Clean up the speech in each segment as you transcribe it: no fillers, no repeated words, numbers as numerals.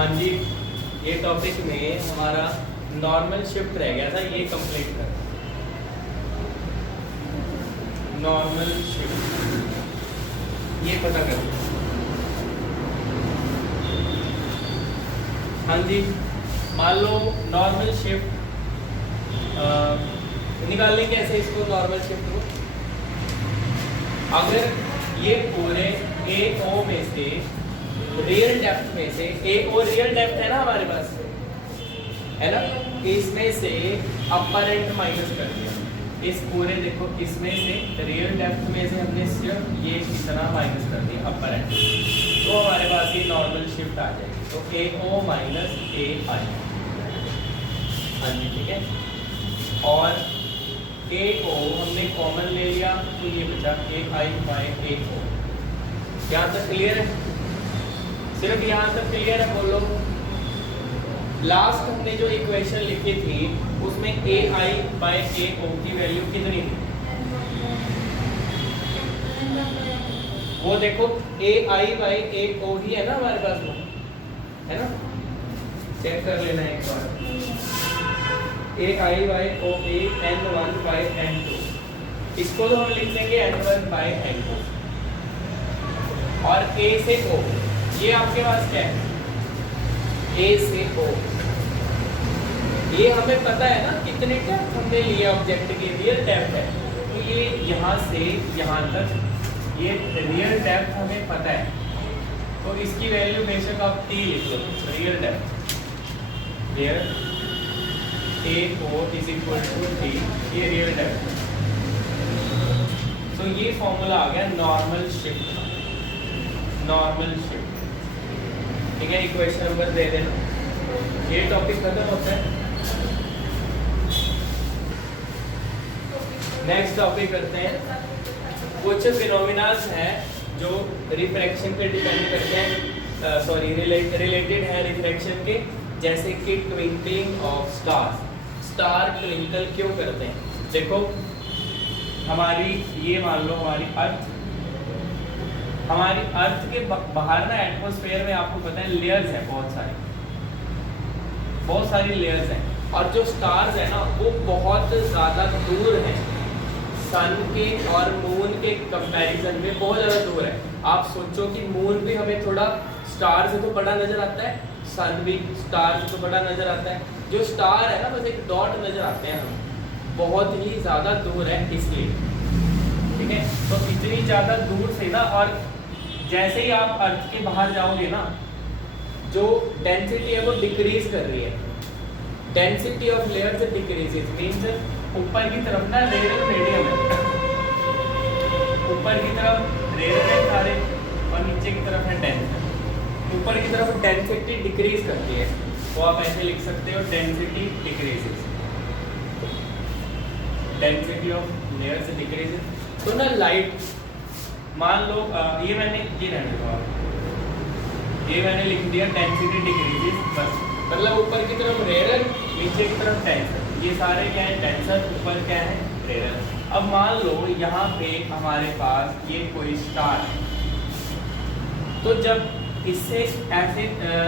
हाँ जी, ये टॉपिक में हमारा नॉर्मल शिफ्ट रह गया था, ये कंप्लीट कर। नॉर्मल शिफ्ट ये पता कर। हाँ जी, मान लो नॉर्मल शिफ्ट निकालने कैसे इसको, नॉर्मल शिफ्ट को अगर ये पूरे ए ओ में से रियल डेप्थ में से ए ओ रियल डेप्थ है ना हमारे पास, है ना, इसमें से अपर एंड माइनस कर दिया। इस पूरे देखो इसमें से रियल डेप्थ में से हमने सिर्फ ये इतना माइनस कर दिया अपर एंड, तो हमारे पास ये नॉर्मल शिफ्ट आ जाएगी। तो ए ओ माइनस ए आई, हाँ जी ठीक है। और ए ओ हमने कॉमन ले लिया तो ये बचा ए आई बाय ए ओ। यहाँ तक क्लियर है? सिर्फ यहाँ तक क्लियर है बोलो। लास्ट हमने जो इक्वेशन लिखी थी उसमें ए आई बाय ए ओ की वैल्यू कितनी थी? वो देखो ए आई बाय ए ओ ही है ना हमारे पास, वो है ना, चेक कर लेना एक बार। A I by O A N one by N two, इसको तो हम लिख देंगे N one by N two. और ए से ओ, ये आपके पास क्या है? ए से ओ, ये हमें पता है ना कितने डेप्थ हमने लिए ऑब्जेक्ट के, रियल डेप्थ है। तो ये यहाँ से यहाँ तक ये रियल डेप्थ हमें पता है, तो इसकी वैल्यू बेशक आप टी लिख लो, real depth where A O is equal to T, ये रियल डेप्थ। तो ये फॉर्मूला आ गया नॉर्मल शिफ्ट का, नॉर्मल शिफ्ट, ठीक है। इक्वेशन नंबर दे देना, ये टॉपिक खत्म होता है। नेक्स्ट टॉपिक करते हैं। कुछ फिनोमिनास हैं जो रिफ्रैक्शन पे डिपेंड करते हैं, सॉरी रिलेटेड है रिफ्रैक्शन के, जैसे कि twinkling of stars. Star twinkle क्यों करते हैं? देखो हमारी ये मान लो हमारी अर्थ के बाहर ना एटमॉस्फेयर में आपको पता है लेयर्स हैं, बहुत सारी लेयर्स हैं। और जो स्टार्स है ना वो बहुत ज़्यादा दूर है, सन के और मून के कंपैरिजन में बहुत ज़्यादा दूर है। आप सोचो कि मून भी हमें थोड़ा स्टार से तो बड़ा नज़र आता है, सन भी स्टार से तो बड़ा नज़र आता है। जो स्टार है ना बस एक डॉट नज़र आते हैं हम, बहुत ही ज़्यादा दूर है इसलिए, ठीक है। तो इतनी ज़्यादा दूर से ना, और जैसे ही आप अर्थ के बाहर जाओगे ना, जो डेंसिटी है वो डिक्रीज कर रही है। Density of layers decreases means ऊपर की तरफ ना रेयर मीडियम है, ऊपर की तरफ रेयर है सारे और नीचे की तरफ है डेंस। ऊपर की तरफ डेंसिटी डिक्रीज करती है, तो आप ऐसे लिख सकते हो density decreases, density of layers decreases. तो ना लाइट मान लो ये मैंने ये रहने दो आप, ये मैंने लिख दिया डेंसिटी डिक्रीजेस बस, मतलब ऊपर की तरफ रेयर, नीचे की तरफ डेंसर, ये सारे क्या है डेंसर, ऊपर क्या है रेयर। अब मान लो यहाँ पे हमारे पास ये कोई स्टार है, तो जब इससे ऐसे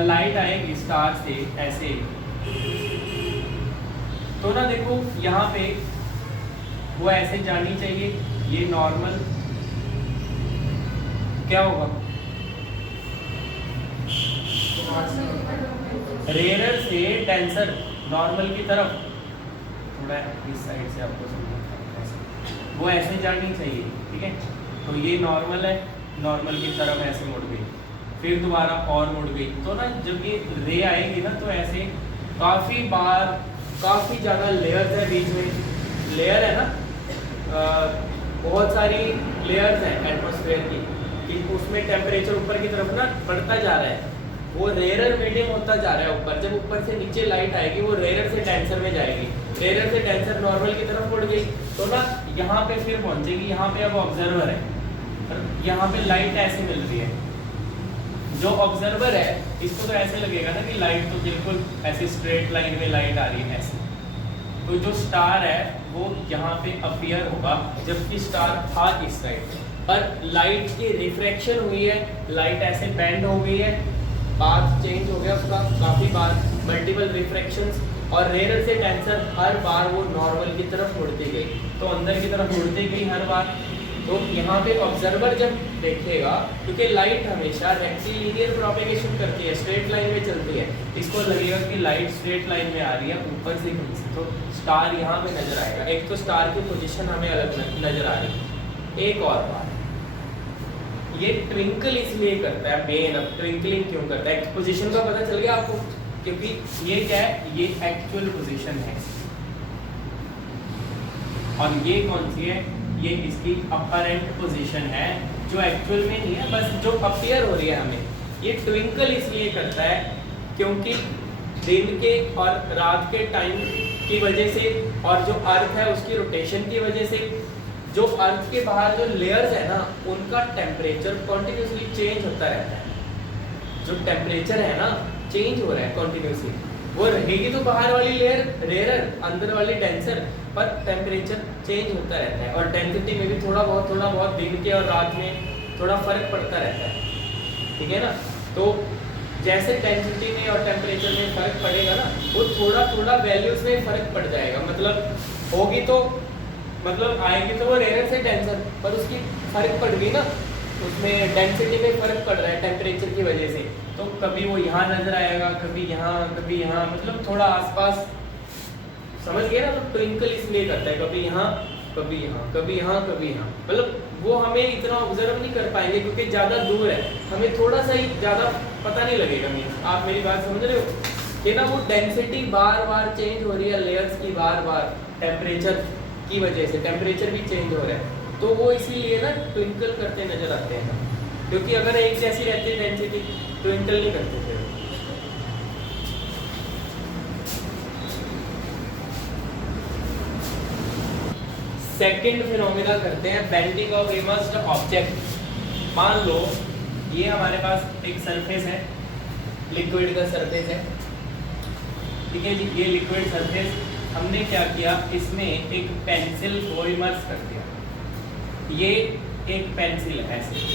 लाइट आएगी स्टार से ऐसे, तो ना देखो यहाँ पे वो ऐसे जानी चाहिए, ये नॉर्मल क्या होगा, रेयर से डेंसर नॉर्मल की तरफ, थोड़ा इस साइड से आपको समझना, वो ऐसे जानी चाहिए, ठीक है। तो ये नॉर्मल है, नॉर्मल की तरफ ऐसे मुड़ गई, फिर दोबारा और मुड़ गई। तो ना जब ये रे आएगी ना तो ऐसे काफ़ी बार, काफ़ी ज़्यादा लेयर्स है बीच में, लेयर है ना, बहुत सारी लेयर्स हैं एटमॉस्फेयर की, कि उसमें टेम्परेचर ऊपर की तरफ ना बढ़ता जा रहा है, वो रेयर मीडियम होता जा रहा है ऊपर। जब ऊपर से नीचे लाइट आएगी वो रेयर से डेंसर में जाएगी, रेयर से डेंसर नॉर्मल की तरफ मुड़ गई, तो ना यहाँ पे फिर पहुँचेगी, यहाँ पे अब ऑब्जर्वर है, यहाँ पे लाइट ऐसे मिल रही है। जो ऑब्जर्वर है इसको तो ऐसे लगेगा ना कि लाइट तो बिल्कुल ऐसे स्ट्रेट लाइन में लाइट आ रही है ऐसे, तो जो स्टार है वो यहाँ पे अपीयर होगा, जबकि स्टार था इस साइड, पर लाइट की रिफ्रैक्शन हुई है, लाइट ऐसे बेंड हो गई है, पाथ चेंज हो गया उसका काफ़ी बार, मल्टीपल रिफ्रैक्शंस, और रेयर से टेंसर हर बार वो नॉर्मल की तरफ मुड़ती गई, तो अंदर की तरफ मुड़ती गई हर बार। तो यहाँ पे ऑब्जर्वर जब देखेगा, क्योंकि लाइट हमेशा रेक्टिलिनियर प्रोपेगेशन करती है, स्ट्रेट लाइन में चलती है, इसको लगेगा कि लाइट स्ट्रेट लाइन में आ रही है ऊपर से कहीं से, तो स्टार यहाँ पे नजर आएगा। एक तो स्टार की पोजीशन हमें अलग नजर आ रही है। एक और बात, ये ट्विंकल इसलिए करता है, मेन अब ट्विंकलिंग क्यों करता है, पोजीशन का पता चल गया आपको, क्योंकि ये क्या है, ये एक्चुअल पोजीशन है, और ये कौन सी है, ये इसकी अपरेंट पोजीशन है, जो एक्चुअल में नहीं है, बस जो अपीयर हो रही है हमें। ये ट्विंकल इसलिए करता है क्योंकि दिन के और रात के टाइम की वजह से, और जो अर्थ है उसकी रोटेशन की वजह से, जो अर्थ के बाहर जो लेयर्स है ना, उनका टेम्परेचर कॉन्टिन्यूसली चेंज होता रहता है। जो टेम्परेचर है ना, चेंज हो रहा है कॉन्टिन्यूसली, वो रहेगी तो बाहर वाली लेयर रेयर, अंदर वाली डेंसर, पर टेम्परेचर चेंज होता रहता है, और डेंसिटी में भी थोड़ा बहुत दिन के और रात में थोड़ा फर्क पड़ता रहता है, ठीक है ना। तो जैसे डेंसिटी में और टेम्परेचर में फर्क पड़ेगा ना, वो थोड़ा वैल्यूज में फर्क पड़ जाएगा, मतलब होगी तो मतलब आएगी तो वो रेयर से डेंसर, पर उसकी फर्क पड़ गई ना, उसमें डेंसिटी में फर्क पड़ रहा है टेम्परेचर की वजह से, तो कभी वो यहाँ नजर आएगा, कभी यहाँ, मतलब थोड़ा आसपास, समझ गए ना। तो ट्विंकल इसलिए करता है, कभी यहाँ, मतलब वो हमें इतना ऑब्जर्व नहीं कर पाएंगे क्योंकि ज़्यादा दूर है, हमें थोड़ा सा ही ज़्यादा पता नहीं लगेगा। मीन्स आप मेरी बात समझ रहे हो कि ना, वो डेंसिटी बार चेंज हो रही है, लेयर्स की बार टेम्परेचर की वजह से, टेम्परेचर भी चेंज हो रहा है, तो वो इसीलिए ना ट्विंकल करते नजर आते हैं, क्योंकि अगर एक जैसी रहती है डेंसिटी, ट्विंकल नहीं करते थे। सेकंड फिनोमेना करते हैं, बेंडिंग ऑफ इमर्स्ड ऑब्जेक्ट। मान लो ये हमारे पास एक सरफेस है, लिक्विड का सरफेस है, ठीक है जी। ये लिक्विड सरफेस, हमने क्या किया, इसमें एक पेंसिल को इमर्स कर दिया। ये एक पेंसिल है ऐसे,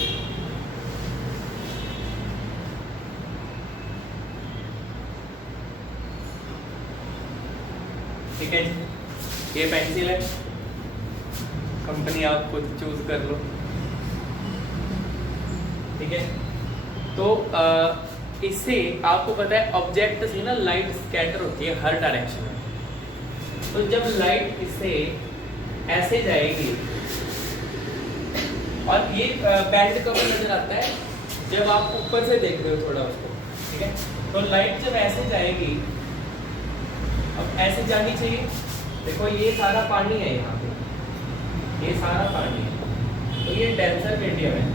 ठीक है जी। ये पेंसिल है, कंपनी आप खुद चूज कर लो, ठीक है। तो इससे आपको पता है ऑब्जेक्ट से ना लाइट स्कैटर होती है हर डायरेक्शन में, तो जब लाइट इससे ऐसे जाएगी, और ये बैंड कब नजर आता है, जब आप ऊपर से देख रहे हो थोड़ा उसको, ठीक है। तो लाइट जब ऐसे जाएगी, अब ऐसे जानी चाहिए, देखो ये सारा पानी है यहाँ पे, ये सारा पानी है, तो ये डेंसर मीडियम है,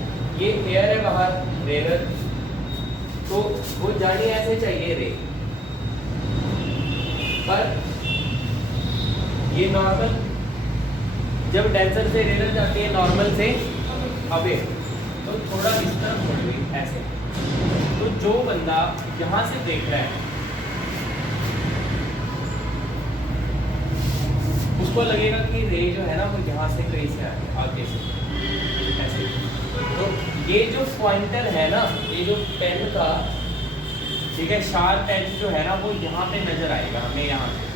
ये एयर है बाहर, रेयर, तो वो जानी ऐसे चाहिए रे, पर ये नॉर्मल, जब डेंसर से रेयर जाती है नॉर्मल से अवे, तो थोड़ा इस तरफ मुड़ गई ऐसे, तो जो बंदा यहाँ से देख रहा है उसको लगेगा कि रे जो है ना वो यहाँ से कहीं से आ रही है, आगे से ऐसे। तो ये जो पॉइंटर है ना, ये जो पेन का, ठीक है, शार्प एज जो है ना, वो यहाँ पे नजर आएगा हमें यहाँ से,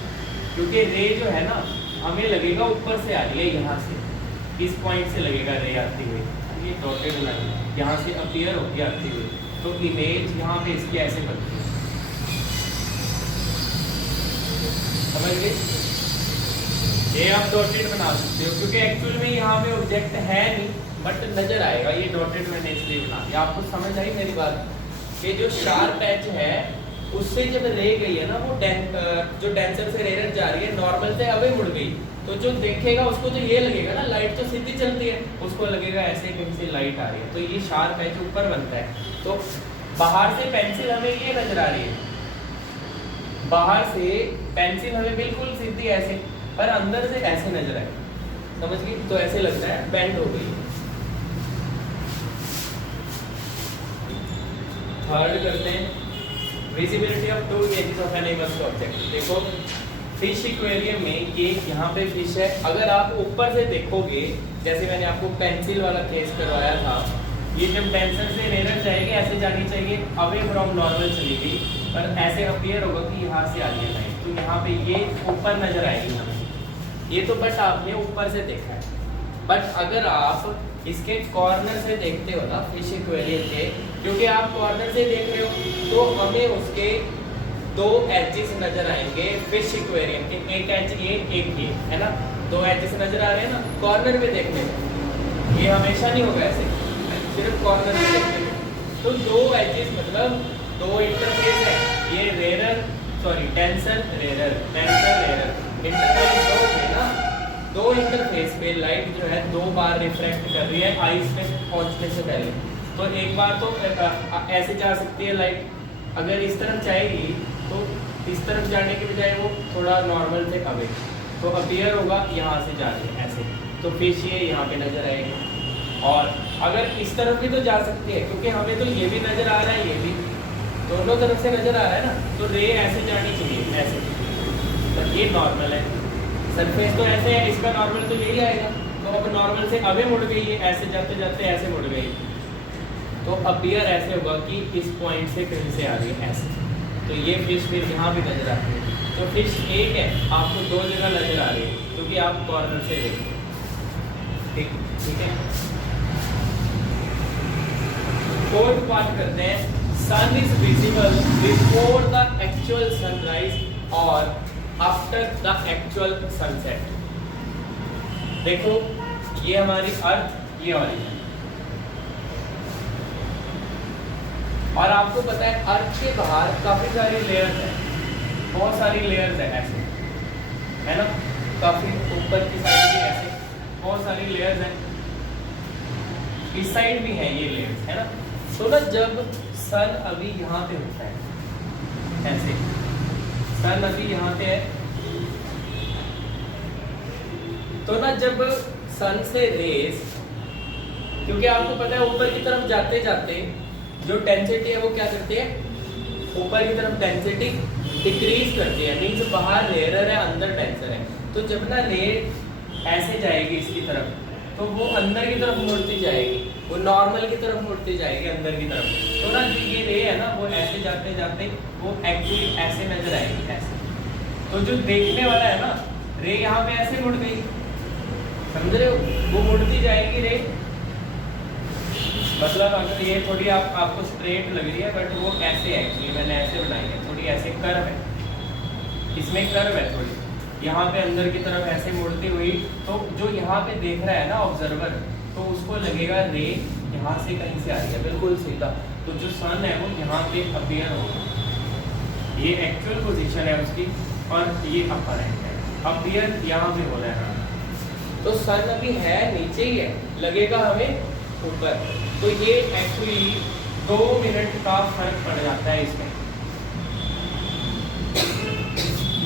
क्योंकि रे जो है ना हमें लगेगा ऊपर से आ रही है, यहाँ से, इस पॉइंट से लगेगा रे आती हुई, ये डॉटेड लाइन यहाँ से अपीयर होगी आती हुई, तो इमेज यहाँ पे इसकी ऐसे बनती है, समझ गए। ये आप डॉटेड बना सकते हो, क्योंकि एक्चुअल में यहाँ पे ऑब्जेक्ट है नहीं, बट नजर आएगा, ये डॉटेड मैंने इसलिए बना दिया। आपको समझ आई मेरी बात, कि जो शार्प एज है उससे जब रे गई है ना, वो जो डेंसर से रेयर जा रही है, नॉर्मल से अवे मुड़ गई, तो जो देखेगा उसको तो ये लगेगा ना, लाइट तो सीधी चलती है, उसको लगेगा ऐसे कहीं से लाइट आ रही है, तो ये शार्प एज ऊपर बनता है। तो बाहर से पेंसिल हमें ये नजर आ रही है, बाहर से पेंसिल हमें बिल्कुल सीधी ऐसे, पर अंदर से ऐसे नजर आए, समझ गई, तो ऐसे लगता है बेंड हो गई। थर्ड करते हैं, visibility of 2 images of an immersed object. देखो फिश एक्वेरियम में ये यहाँ पे फिश है, अगर आप ऊपर से देखोगे, जैसे मैंने आपको पेंसिल वाला केस करवाया था, ये जब डेंसर से रेयर जाएगी ऐसे जानी चाहिए, अवे फ्रॉम नॉर्मल चली गई, पर ऐसे अपीयर होगा कि यहाँ से आ गई लाइट, तो यहाँ पे ये ऊपर नजर आएगी हमें। ये तो बट आपने ऊपर से देखा है, बट अगर आप इसके कॉर्नर से देखते हो ना फिश एक्वेरियम के, क्योंकि आप कॉर्नर से देख रहे हो तो हमें उसके दो एजेस नजर आएंगे फिश एक्वेरियम के, एक एज ये एक ये है ना, दो एजेस नजर आ रहे हैं ना कॉर्नर पे देखने में। ये हमेशा नहीं होगा ऐसे, सिर्फ कॉर्नर पे देखने में। तो दो एजेस मतलब दो इंटरफेस है, ये rarer sorry denser rarer interface दो है ना, दो इंटरफेस पे लाइट जो है दो बार रिफ्लेक्ट कर रही है आईज पे पहुंचने से पहले। तो एक बार तो ऐसे जा सकती है लाइट, अगर इस तरफ जाएगी तो इस तरफ जाने के बजाय वो थोड़ा नॉर्मल से अवे, तो अपीयर होगा यहाँ से जा रही है ऐसे, तो फिश ये यहाँ पे नजर आएगी। और अगर इस तरफ भी तो जा सकती है, क्योंकि हमें तो ये भी नजर आ रहा है, ये भी दोनों तरफ से नजर आ रहा है ना, तो रे ऐसे जानी चाहिए ऐसे, तो ये नॉर्मल है। सरफेस तो ऐसे है, इसका नॉर्मल तो यही आएगा, तो अब नॉर्मल से अवे मुड़ गई है, ऐसे जाते जाते ऐसे मुड़ गई, तो अपीयर ऐसे होगा कि इस पॉइंट से कहीं से आ रही है ऐसे, तो ये फिश फिर यहाँ भी नजर आती है। तो फिश एक है, आपको दो जगह नजर आ रही है क्योंकि आप कॉर्नर से देखो, ठीक है। फोर्थ पार्ट करते हैं, sun is visible before the actual sunrise और आफ्टर द एक्चुअल सनसेट। देखो ये हमारी अर्थ, ये ऑरिजिन, और आपको पता है अर्थ के बाहर काफी सारी लेयर्स हैं, बहुत सारी लेयर्स है ऐसे, है ना, काफी ऊपर की साइड भी ऐसे बहुत सारी लेयर्स हैं, इस साइड भी है ये लेयर्स, है ना। तो ना जब सन अभी यहाँ पे होता है ऐसे, सन अभी यहाँ पे है, तो ना जब सन से रेज, क्योंकि आपको पता है ऊपर की तरफ जाते जाते जो डेंसिटी है वो क्या करती है, ऊपर की तरफ डेंसिटी डिक्रीज करती है, मींस बाहर रेयर है अंदर डेंसर है। तो जब ना रे ऐसे जाएगी इसकी तरफ, तो वो अंदर की तरफ मुड़ती जाएगी, वो नॉर्मल की तरफ मुड़ती जाएगी अंदर की तरफ। तो ना जो ये रे है ना वो ऐसे जाते जाते वो एक्चुअली ऐसे नजर आएगी ऐसे, तो जो देखने वाला है ना रे यहाँ पे ऐसे मुड़ गई, समझ रहे हो, वो मुड़ती जाएगी रे, मतलब अगर ये थोड़ी आपको स्ट्रेट लग रही है बट वो ऐसे है, एक्चुअली मैंने ऐसे बनाई है, थोड़ी ऐसे कर्व है, इसमें कर्व है थोड़ी, यहाँ पे अंदर की तरफ ऐसे मुड़ती हुई, तो जो यहाँ पे देख रहा है ना ऑब्जर्वर, तो उसको लगेगा रे यहाँ से कहीं से आ रही है बिल्कुल सीधा, तो जो सन है वो यहाँ पे अपीयर होगा, ये एक्चुअल पोजीशन है उसकी, और ये अपर है, अपीयर यहाँ पे हो रहा है, तो सन अभी है नीचे ही है, लगेगा हमें ऊपर, तो ये एक्चुअली 2 मिनट का फर्क पड़ जाता है इसमें।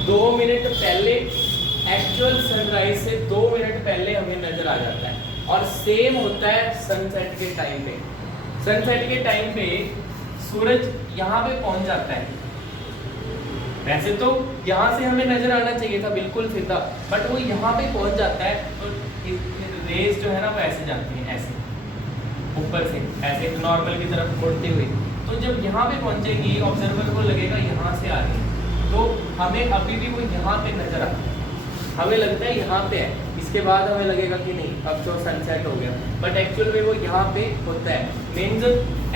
2 मिनट पहले एक्चुअल सनराइज से 2 मिनट पहले हमें नजर आ जाता है, और सेम होता है सनसेट के टाइम पे। सनसेट के टाइम पे सूरज यहाँ पे पहुंच जाता है, वैसे तो यहाँ से हमें नजर आना चाहिए था बिल्कुल सीधा, बट वो यहाँ पे पहुंच जाता है, तो रेज जो है ना वो ऐसे जाती है ऐसे ऊपर से ऐसे नॉर्मल की तरफ मुड़ती हुई, तो जब यहाँ पे पहुंचेगी ऑब्जर्वर को लगेगा यहाँ से आ रही है, तो हमें अभी भी वो यहाँ पे नजर आता है, हमें लगता है यहाँ पे है, इसके बाद हमें लगेगा कि नहीं अब तो सनसेट हो गया, बट एक्चुअल में वो यहाँ पे होता है, मीन्स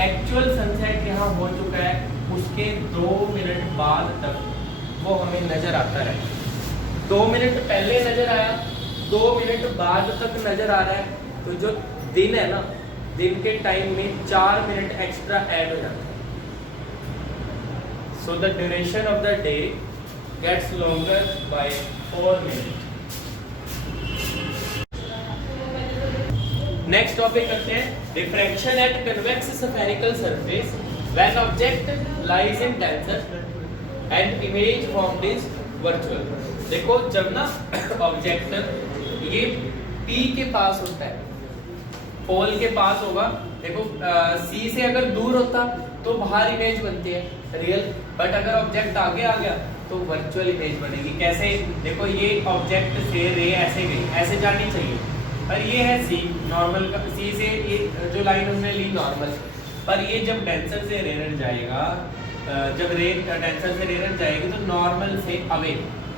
एक्चुअल सनसेट यहाँ हो चुका है, उसके 2 मिनट बाद तक वो हमें नजर आता है। 2 मिनट पहले नजर आया, 2 मिनट बाद तक नजर आ रहा है, तो जो दिन है ना, दिन के टाइम में 4 मिनट एक्स्ट्रा ऐड हो जाता है, so the duration of the day gets longer by 4 minute. Next topic करते हैं diffraction at convex spherical surface when object lies in denser and image formed is virtual. देखो जब ना object ये P के पास होता है, पोल के पास होगा, देखो C से अगर दूर होता तो बाहर इमेज बनती है रियल, बट अगर ऑब्जेक्ट आगे आ गया तो वर्चुअल इमेज बनेगी। कैसे, देखो ये ऑब्जेक्ट से रे ऐसे गई, ऐसे जानी चाहिए, और ये है सी नॉर्मल का, सी से ये जो लाइन हमने ली नॉर्मल, पर ये जब डेंसर से रेयर जाएगा, जब डेंसर से रेयर जाएगी तो नॉर्मल से अवे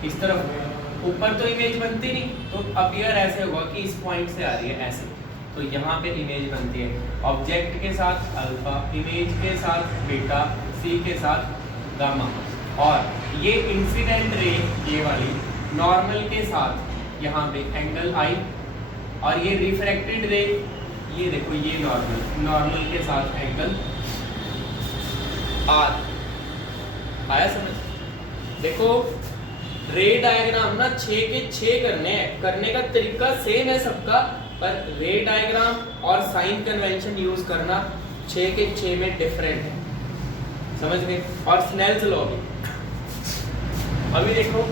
इस तरफ ऊपर तो इमेज बनती नहीं, तो अपीयर ऐसे होगा कि इस पॉइंट से आ रही है ऐसे, तो यहाँ पे इमेज बनती है ऑब्जेक्ट के साथ अल्फा, इमेज के साथ बीटा, सी के साथ गामा, और ये इंसिडेंट रे ये वाली नॉर्मल के साथ यहाँ पे एंगल आई, और ये रिफ्रैक्टेड रे ये देखो ये नॉर्मल के साथ एंगल आर। आया समझ? देखो रे डायग्राम ना 6 के 6 करने हैं, करने का तरीका सेम है सबका, पर रे डायग्राम और साइन कन्वेंशन यूज करना 6 के 6 में डिफरेंट है, समझ गए? और स्नेल्स लॉ भी। अभी देखो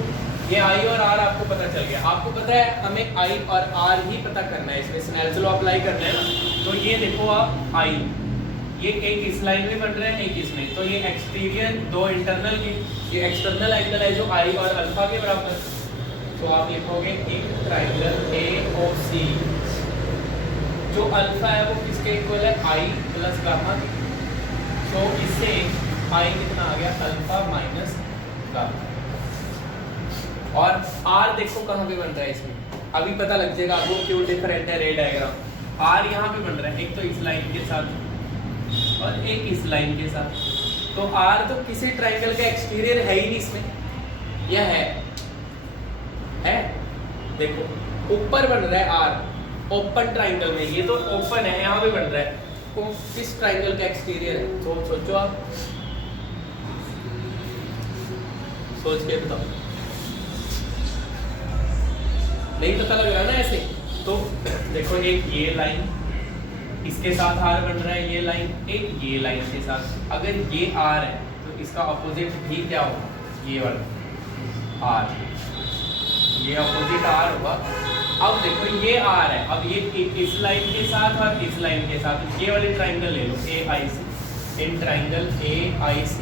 ये आई और आर आपको पता चल गया, आपको पता है हमें आई और आर ही पता करना है, इसमें स्नेल्स लॉ अप्लाई करना है ना। तो ये देखो आप आई, ये एक इस लाइन में बन रहा है, एक इसमें, तो ये एक्सटीरियर दो इंटरनल के, ये एक्सटर्नल एंगल है जो आई और अल्फा के बराबर, तो आप लिखोगे एक ट्राइंगल AOC, जो अल्फा है वो किसके इक्वल है, आई प्लस गामा, तो इससे आई कितना आ गया, अल्फा माइनस गामा। और आर देखो कहाँ पे बन रहा है इसमें, अभी पता लग जाएगा आपको क्यों डिफरेंट है रे डायग्राम। आर यहाँ पे बन रहा है, एक तो इस लाइन के साथ और एक इस लाइन के साथ, तो आर तो किसी ट्राइंगल का एक्सटीरियर है ही नहीं इसमें, यह है देखो ऊपर बन रहा है आर ओपन ट्राइंगल में, ये तो ओपन है यहाँ पे बन रहा है, तो किस ट्राइंगल का एक्सटीरियर है, तो सोचो आप, सोच के बताओ, नहीं पता लग रहा ना ऐसे। तो देखो एक ये लाइन इसके साथ आर बन रहा है, ये लाइन एक ये लाइन के साथ, अगर ये आर है तो इसका अपोजिट भी क्या होगा, ये वाला आर, ये अपोजिट आर होगा। अब देखो ये आर है, अब ये इस लाइन के साथ और इस लाइन के साथ, ये वाले ट्राइंगल ले लो AIC, इन ट्राइंगल AIC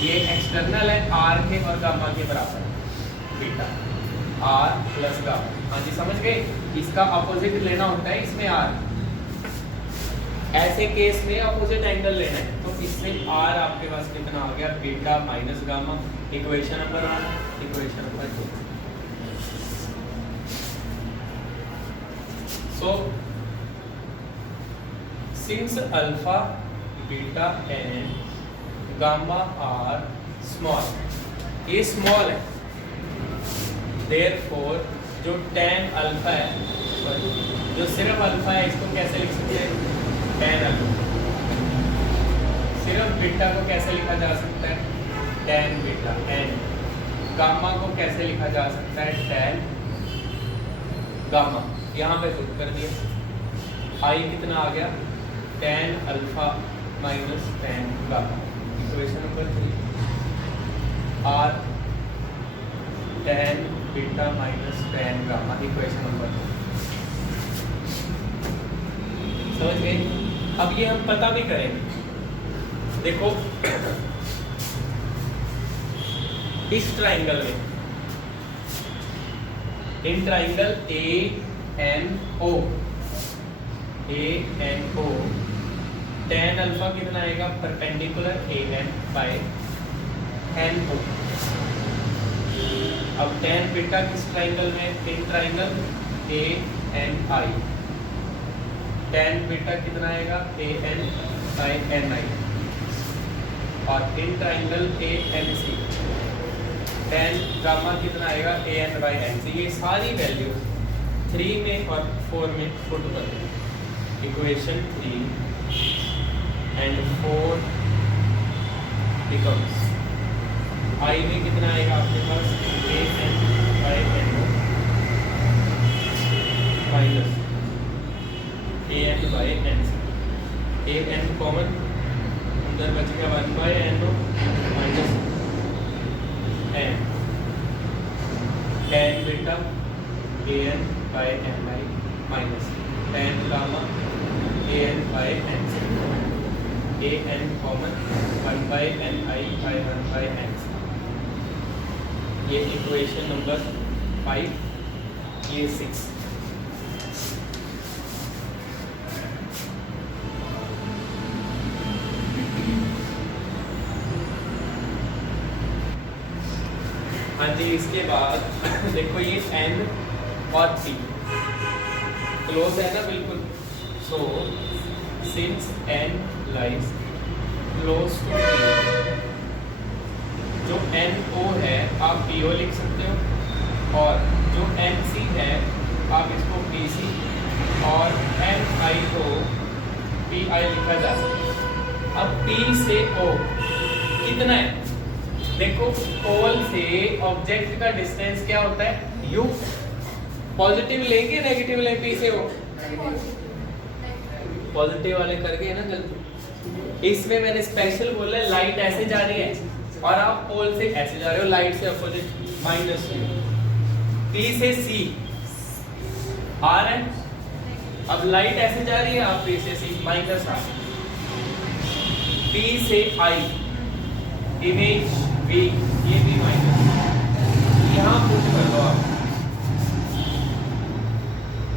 ये एक्सटर्नल है आर के और गामा के बराबर, बीटा आर प्लस गामा। हाँ जी समझ गए, इसका अपोजिट लेना होता है इसमें आर, ऐसे केस में अपोजिट एंगल लेना है, तो इससे आर आपके पास कितना आ गया, beta minus gamma, equation number 1, equation number 2। So since alpha beta and gamma are small, ये स्मॉल है, therefore जो tan अल्फा है, जो सिर्फ अल्फा है इसको कैसे लिख सकते हैं, tan अल्फा। सिर्फ बीटा को कैसे लिखा जा सकता है, tan बीटा, एंड गामा को कैसे लिखा जा सकता है, tan गामा। यहाँ पे पुट कर दिया, आई कितना आ गया, tan alpha minus tan gamma, equation number 3, or tan beta minus tan gamma, equation number 2। समझ गए? अब ये हम पता भी करेंगे, देखो इस ट्राइंगल में, in triangle ANO tan alpha कितना आएगा, परपेंडिकुलर AN बाय NO। अब tan बीटा किस ट्राइंगल में, in triangle ANI, tan beta कितना आएगा, AN बाय NI, और in triangle ANC tan gamma कितना आएगा, AN बाय NC। ये सारी वैल्यू 3 में और 4 में पुट कर दें, इक्वेशन 3 एंड 4 बिकम्स, आई में कितना आएगा आपके पास, AN by NO minus AN by NC, AN common अंदर बच गया 1 by NO minus N, tan beta AN by NI minus tan gamma AN by NC, AN common 1 by NI by 1 by NC। ये equation number 5, ये 6। हाँ जी, इसके बाद देखो ये n और p क्लोज है ना बिल्कुल, so since n lies close to p, जो NO है आप PO लिख सकते हो और जो NC है आप इसको PC और NI को PI लिखा जा सकता है। अब P से O कितना है? देखो पोल से ऑब्जेक्ट का डिस्टेंस क्या होता है? U। पॉजिटिव लेंगे नेगेटिव लें P से O? पॉजिटिव वाले करके ना जल्दी। इसमें मैंने स्पेशल बोला है लाइट ऐसे जा रही है और आप पोल से ऐसे जा रहे हो, लाइट से अपोजिट माइनस P से C R है। अब लाइट ऐसे जा रही है, आप P से C माइनस R। P से I इमेज V, ये भी माइनस, यहाँ पुट कर दो आप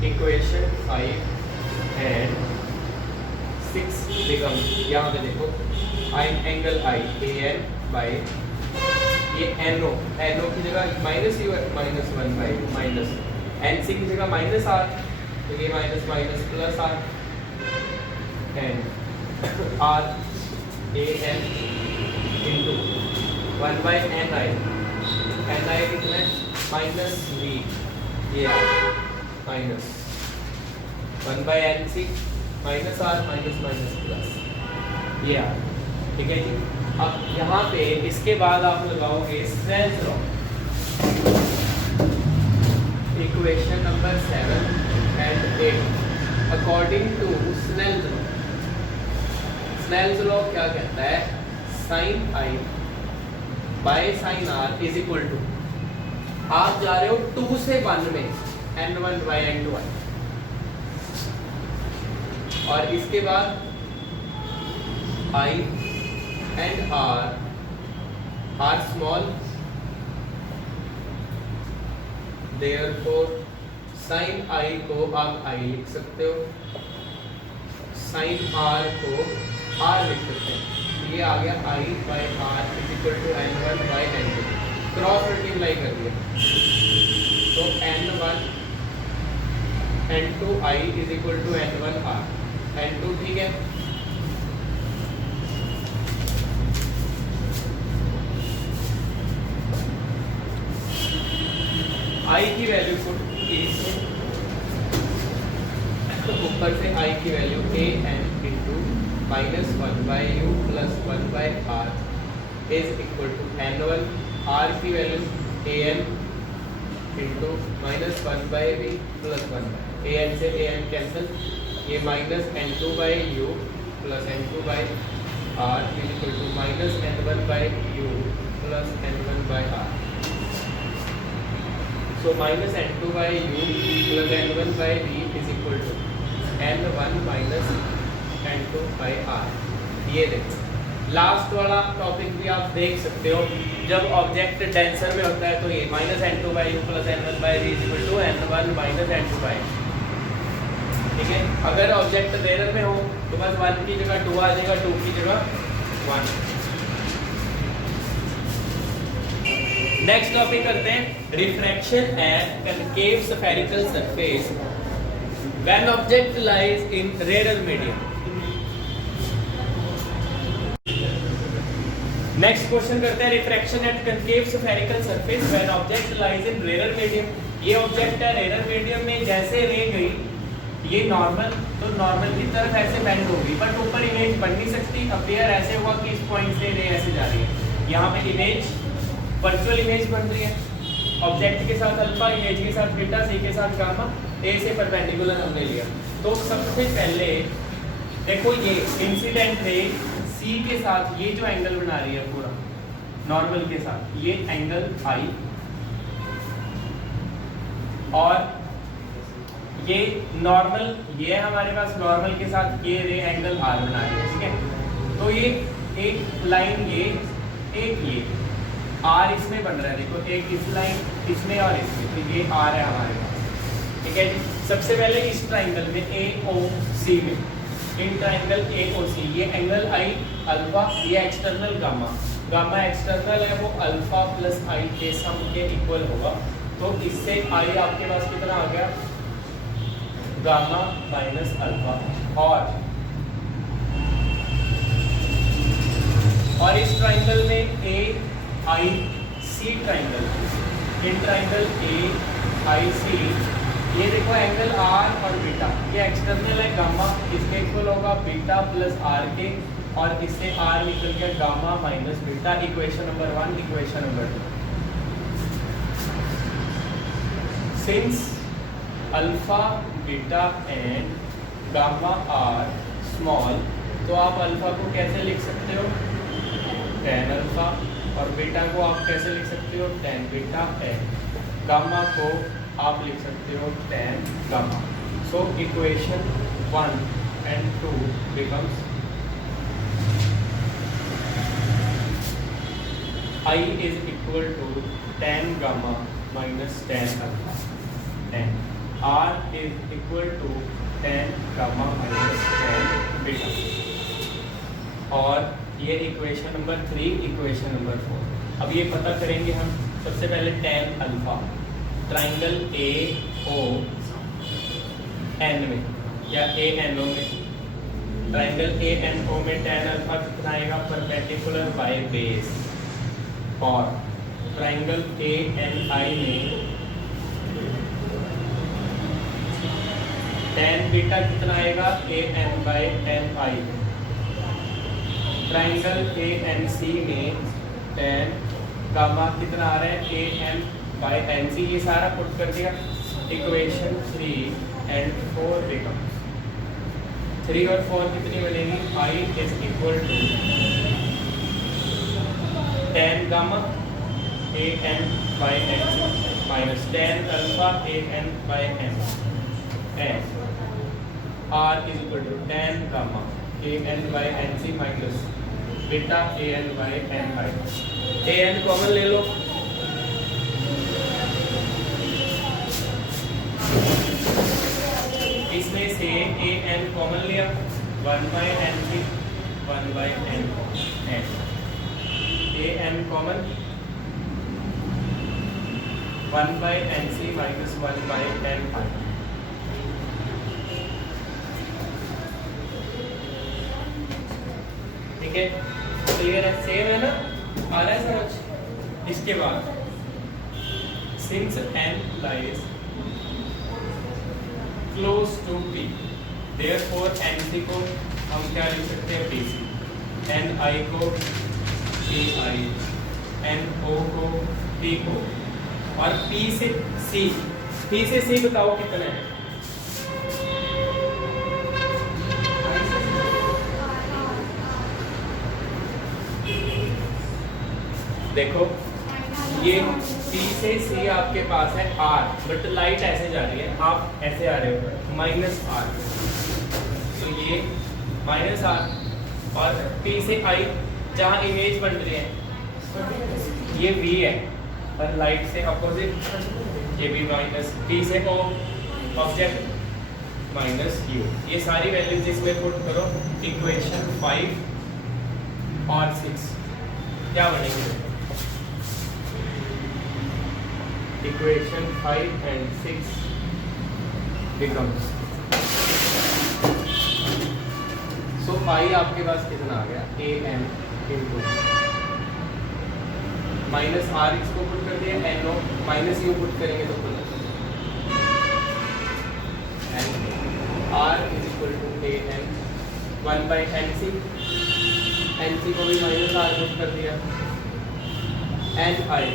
इक्वेशन 5 एंड 6 बिकम, यहाँ पे देखो एंगल I AN बाई ये NO की जगह minus U minus 1 by minus NC की जगह माइनस R, तो ये minus minus plus R and R AN into 1 by NI कितना है? माइनस V, ये R minus 1 by NC minus R minus minus plus ये R, ठीक है जी। अब यहाँ पे इसके बाद आप लगाओगे Snell's law, equation number 7 and 8 according to Snell's law. Snell's law क्या कहता है? Sine I by sine R is equal to, आप जा रहे हो 2 से 1 में n1 बाय n2 और इसके बाद I and R small, therefore sign I को आप I लिख सकते हो, साइन R को R लिख सकते हैं। ये आ गया I by R is equal to n1 by n2, cross multiply कर दिया तो n1 n2 I is equal to n1 R n2, ठीक है। I की वैल्यू पुट ऊपर से I की value AN into minus 1 by U plus 1 by R is equal to n1, R की value AN into minus 1 by V plus 1 by AN से AN cancel, ये minus n2 by U plus n2 by R is equal to minus n1 by U plus n1 by R। So minus n2 by U plus n1 by V is equal to n1 minus n2 by R। ये देखो last वाला topic भी आप देख सकते हो, जब object denser में होता है तो ये minus n2 by U plus n1 by V is equal to n1 minus n2 by, ठीक है। अगर ऑब्जेक्ट रेयर में हो तो बस 1 की जगह 2 आ जाएगा, 2 की जगह 1। नेक्स्ट टॉपिक करते हैं refraction at concave spherical surface when object lies in rare medium. Next question करते हैं refraction at concave spherical surface when object lies in rare medium. ये ऑब्जेक्ट है रेयर मीडियम में, जैसे रे गई ये नॉर्मल, तो नॉर्मल की तरफ ऐसे बेंड होगी बट ऊपर इमेज बन नहीं सकती। अपेयर ऐसे हुआ कि इस पॉइंट से रे ऐसे जा रही है, यहाँ पे इमेज वर्चुअल इमेज बन रही है ऑब्जेक्ट के साथ अल्फा, इमेज के साथ बीटा, सी के साथ गामा, ए से परपेंडिकुलर हमने लिया। तो सबसे पहले देखो ये इंसिडेंट रे सी के साथ ये जो एंगल बना रही है पूरा नॉर्मल के साथ, ये एंगल आई, और ये नॉर्मल, ये हमारे पास नॉर्मल के साथ ये रे एंगल आर बना रही है, ठीक है। तो ये एक लाइन ये, एक ये आर इसमें बन रहा है, देखो एक इस लाइन इसमें और इसमें, तो ये आर है हमारे पास, ठीक है जी। सबसे पहले इस ट्राइंगल में ए ओ सी में, इन ट्राइंगल ए ओ सी, ये एंगल आई अल्फा, ये एक्सटर्नल गामा, गामा एक्सटर्नल है वो अल्फा प्लस आई के सम के इक्वल होगा, तो इससे आई आपके पास कितना आ गया, गामा माइनस अल्फा। और इस ट्राइंगल में ए आई C triangle, in triangle A I see, ये देखो एंगल आर और बीटा, ये एक्सटर्नल है गामा, इसके इक्वल होगा बीटा प्लस आर के, और इससे आर निकल गया gamma minus beta. Equation number 1। Equation number 2, since alpha beta and gamma are small, तो आप अल्फा को कैसे लिख सकते हो, tan अल्फा, और बीटा को आप कैसे लिख सकते हो, tan बीटा, एंड गामा को आप लिख सकते हो tan gamma. So equation 1 and 2 becomes I is equal to tan gamma minus tan alpha, and R is equal to tan gamma minus tan beta। और ये इक्वेशन नंबर 3, इक्वेशन नंबर 4। अब ये पता करेंगे हम सबसे पहले tan alpha, triangle A O N में या ए एन ओ में, ट्राइंगल ए एन ओ में tan अल्फा कितना आएगा, परपेंडिकुलर बाय बेस। और ट्राइंगल ए एन आई में tan बीटा कितना आएगा, A N by N I. Triangle A N C में tan गामा कितना आ रहा है, A N by N C. ये सारा पुट कर दिया, इक्वेशन 3 and 4 बेकम 3 और 4 कितनी बनेगी, I is equal to tan gamma A N by N minus tan alpha A N by N, and R is equal to tan gamma A N by N C minus beta A N by N I. A N common ले लो, इसमें से A N common लिया, 1 by N C 1 by N, A N common 1 by N C minus 1 by N आई। ठीक है, clear है, same है ना, आ रहा है समझ। इसके बाद since n lies close to P, therefore NC को हम क्या लिख सकते हैं, PC, NI को PI, NO को P को, और P से C बताओ कितना है, देखो ये P से C आपके पास है R, बट लाइट ऐसे जा रही है, आप ऐसे आ रहे हो माइनस R, तो ये माइनस R, और P से I जहाँ इमेज बन रही है ये V है, और लाइट से अपोजिट ये भी माइनस, P से O ऑब्जेक्ट माइनस U। ये सारी वैल्यूज इसमें पुट करो, इक्वेशन 5 और 6 क्या बनेगी, इक्वेशन 5 and 6 becomes, so पाई आपके पास कितना आ गया, A N into minus R, इसको पुट कर दिया, N O minus U put करेंगे तो plus, and R is equal to A N 1 by N C को भी माइनस आर पुट कर दिया, एन आई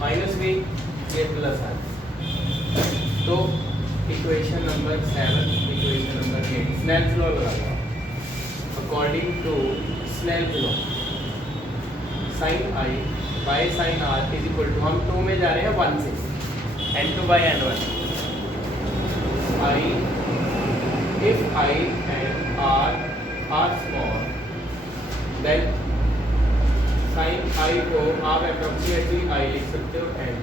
माइनस वी, ये प्लस आर। तो equation number 7, equation number 8 Snell's law लगाओ, according to Snell's law sine I by sine R is equal to, हम 2 में जा रहे हैं 1 से, n2 by n1, I if I and R small, then sine I को आप अप्रोक्सीमेटली आई लिख सकते हो एन,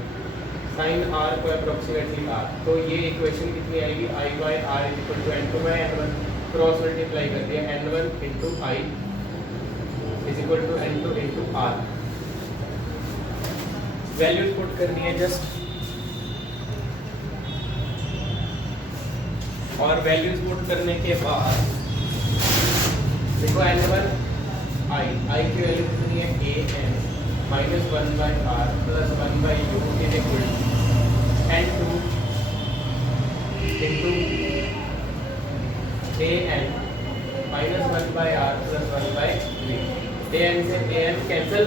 साइन आर को अप्रोक्सीमेटली आर, तो ये इक्वेशन कितनी आएगी, I by R is equal to n2 by n1, cross multiply कर दिया, n1 into I is equal to N2 into R। Values put करनी है जस्ट, और वैल्यूज पुट करने के बाद देखो N1 I की वैल्यू कितनी है AN minus 1/R plus 1/U is equal to N2 into AN minus 1/R plus 1/V। AN से AN कैंसिल,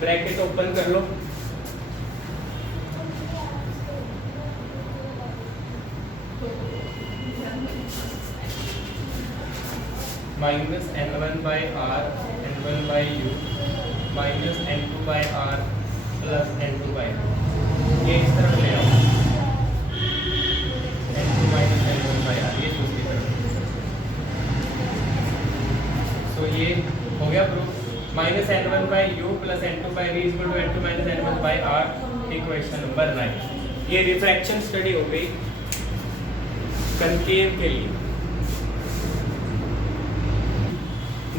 ब्रैकेट ओपन कर लो, minus N1/R N1/U minus N2/R plus N2/U। ये इस तरफ ले आओ, N2 माइनस N1/R, ये दूसरी तरफ। सो ये हो गया proof. Minus N1/U plus N2/V is equal to N2 minus N1/R, equation number 9। ये रिफ्रैक्शन स्टडी हो गई कनकेव के लिए।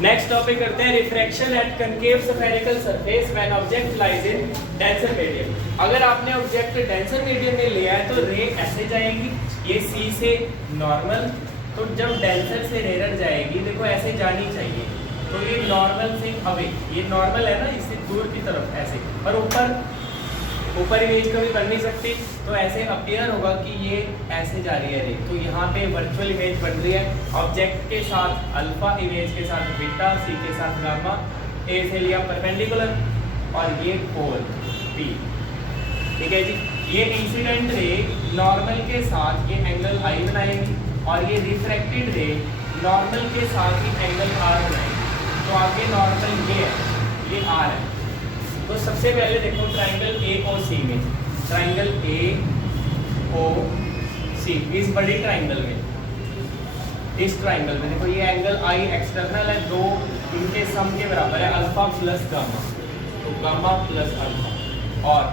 नेक्स्ट टॉपिक करते हैं refraction at concave spherical surface when object lies in denser medium. अगर आपने ऑब्जेक्ट डेंसर मीडियम में लिया है तो रे ऐसे जाएगी, ये सी से नॉर्मल, तो जब डेंसर से रेयर जाएगी देखो ऐसे जानी चाहिए, तो ये नॉर्मल से अवे, ये नॉर्मल है ना, इससे दूर की तरफ ऐसे, और ऊपर इमेज कभी बन नहीं सकती, तो ऐसे अपीयर होगा कि ये ऐसे जा रही है रे। तो यहाँ पे वर्चुअल इमेज बन रही है ऑब्जेक्ट के साथ अल्फा, इमेज के साथ बीटा, सी के साथ गामा, ए से लिया परपेंडिकुलर और ये पोल बी। ठीक है जी, ये इंसिडेंट रे नॉर्मल के साथ ये एंगल आई बनाएंगी और ये रिफ्रैक्टेड रे नॉर्मल के साथ ही एंगल आर बनाएंगी। तो आगे नॉर्मल ये है, ये आर है। तो सबसे पहले देखो ट्राइंगल AOC में, ट्राइंगल AOC इस बड़ी ट्राइंगल में, इस ट्राइंगल में देखो ये एंगल आई एक्सटर्नल है, दो इनके सम के बराबर है अल्फा प्लस गामा, तो गामा प्लस अल्फा। और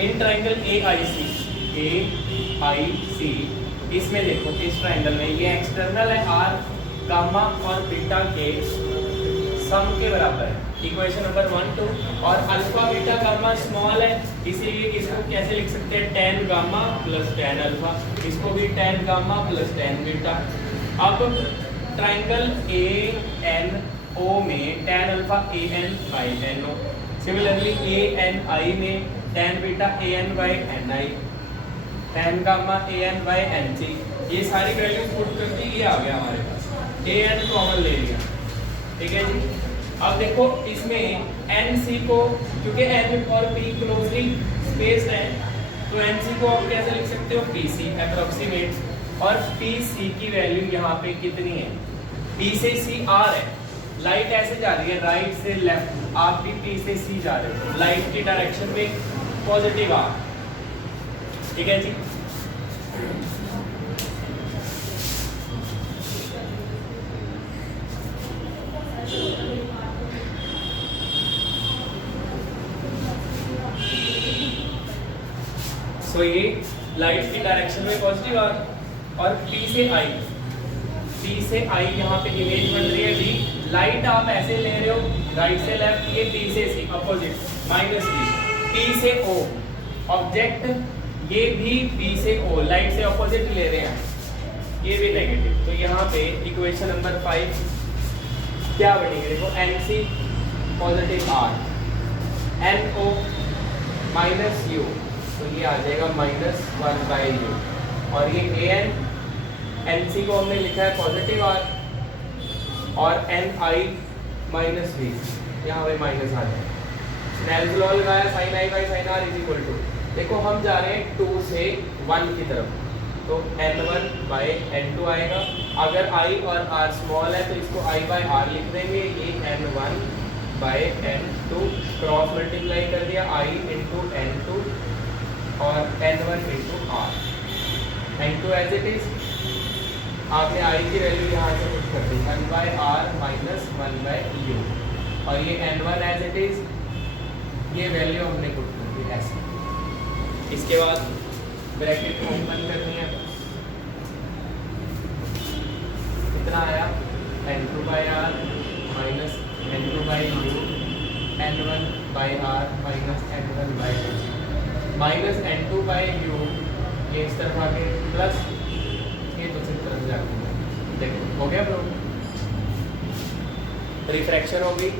इन ट्राइंगल AIC इसमें देखो इस ट्राइंगल में ये एक्सटर्नल है आर, गामा और बीटा के सम के बराबर है, इक्वेशन नंबर 1 2। और अल्फा बीटा गामा स्मॉल है, इसीलिए इसको कैसे लिख सकते हैं, tan gamma plus tan alpha, इसको भी tan gamma plus tan beta. अब ट्राइंगल ANO में tan alpha AN by NO, similarly ANI में tan beta AN by NI, tan gamma AN by NC। ये सारी वैल्यूज पुट करके ये आ गया हमारे पास, AN कॉमन ले लिया। ठीक है जी, अब देखो इसमें NC को, क्योंकि N और P क्लोजली स्पेस्ड है, तो NC को आप कैसे लिख सकते हो, PC अप्रोक्सीमेट, और PC की वैल्यू यहाँ पे कितनी है, P से C R है, लाइट ऐसे जा रही है राइट से लेफ्ट, आप भी P से C जा रहे हो, लाइट की डायरेक्शन में पॉजिटिव R। ठीक है जी, तो ये लाइट की डायरेक्शन में पॉजिटिव आर, और P से I यहाँ पे इमेज बन रही है D, लाइट आप ऐसे ले रहे हो राइट से लेफ्ट, ये P से C opposite minus B, P से O ऑब्जेक्ट, ये भी P से O लाइट से अपोजिट ले रहे हैं, ये भी नेगेटिव। तो यहाँ पे इक्वेशन नंबर 5 क्या बनेगी, देखो NC positive R, NO minus U, तो ये आ जाएगा -1/U, और ये NC को हमने लिखा है पॉजिटिव R, और NI माइनस V, यहाँ पे माइनस आ जाएगा। स्नेल्स लॉ लगाया sin I by sin R is equal to, देखो हम जा रहे हैं 2 से 1 की तरफ, तो N1 बाई N2 आएगा। अगर I और R स्मॉल है तो इसको I बाई R लिख देंगे, ये N1 by N2, cross multiply कर दिया I इंटू N2 और N1 into R, N2 as it is, आपने I की वैल्यू यहाँ से पुट कर दी 1 by R minus 1 by U, और ये N1 एज इट इज, ये वैल्यू हमने पुट कर दी ऐसे। इसके बाद ब्रैकेट ओपन करनी है, कितना आया N2 by R minus N2 by U N1 by R minus N1 by H minus N2 by U, ये इस तरफ आके प्लस ये दूसरी तरफ जाके, देखो हो गया ब्रो, रिफ्रैक्शन होगी